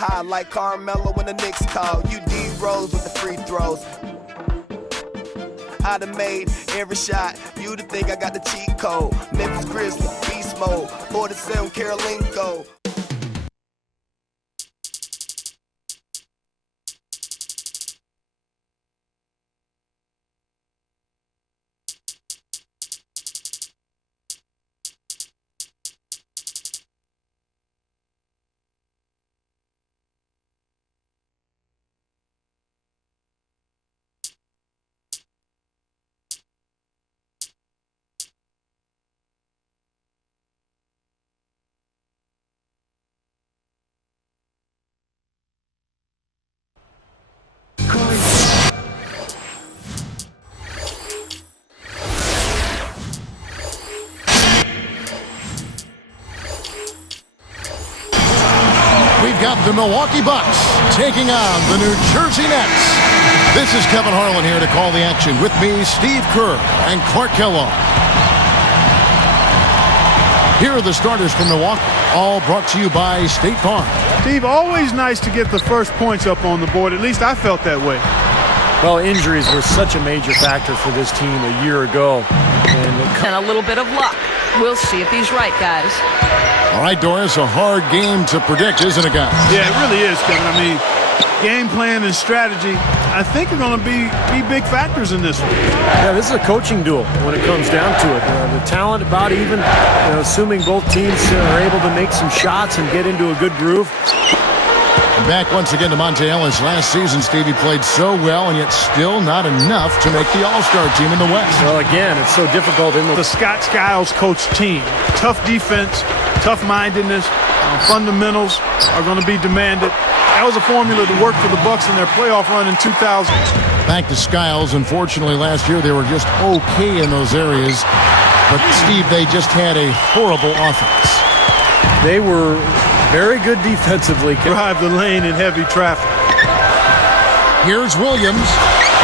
High like Carmelo when the Knicks call. You D-Rose with the free throws. I done made every shot. You to think I got the cheat code. Memphis Grizzlies, beast mode. 47 Carolinko. Got the Milwaukee Bucks taking on the New Jersey Nets. This is Kevin Harlan here to call the action. With me, Steve Kerr and Clark Kellogg. Here are the starters from Milwaukee, all brought to you by State Farm. Steve, always nice to get the first points up on the board. At least I felt that way. Well, injuries were such a major factor for this team a year ago. And a little bit of luck. We'll see if he's right, guys. All right, Doris, a hard game to predict, isn't it, guys? Yeah, it really is, Kevin. I mean, game plan and strategy, I think, are going to be big factors in this one. Yeah, this is a coaching duel when it comes down to it. The talent about even, assuming both teams are able to make some shots and get into a good groove. And back once again to Monte Ellis. Last season, Stevie played so well, and yet still not enough to make the All-Star team in the West. Well, again, it's so difficult in the Scott Skiles coach team. Tough defense, tough-mindedness, fundamentals are going to be demanded. That was a formula to work for the Bucks in their playoff run in 2000. Back to Skiles. Unfortunately, last year they were just okay in those areas. But, Steve, they just had a horrible offense. They were very good defensively. Drive the lane in heavy traffic. Here's Williams,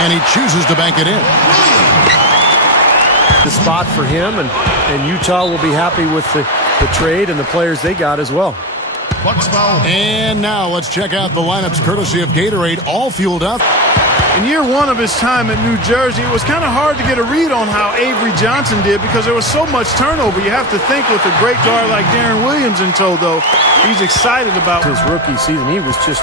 and he chooses to bank it in. The spot for him, and Utah will be happy with the trade and the players they got as well. And now let's check out the lineups courtesy of Gatorade, all fueled up. In year one of his time at New Jersey, it was kind of hard to get a read on how Avery Johnson did because there was so much turnover. You have to think with a great guard like Darren Williams in tow, though, he's excited about his rookie season. He was just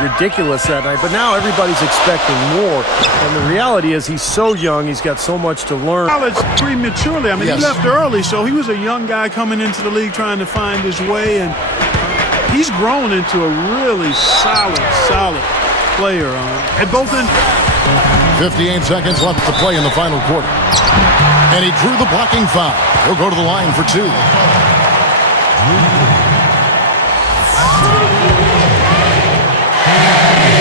ridiculous that night, but now everybody's expecting more. And the reality is he's so young. He's got so much to learn. College prematurely. I mean, He left early, so he was a young guy coming into the league trying to find his way, and he's grown into a really solid player at both ends. 58 seconds left to play in the final quarter. And he drew the blocking foul. He'll go to the line for two.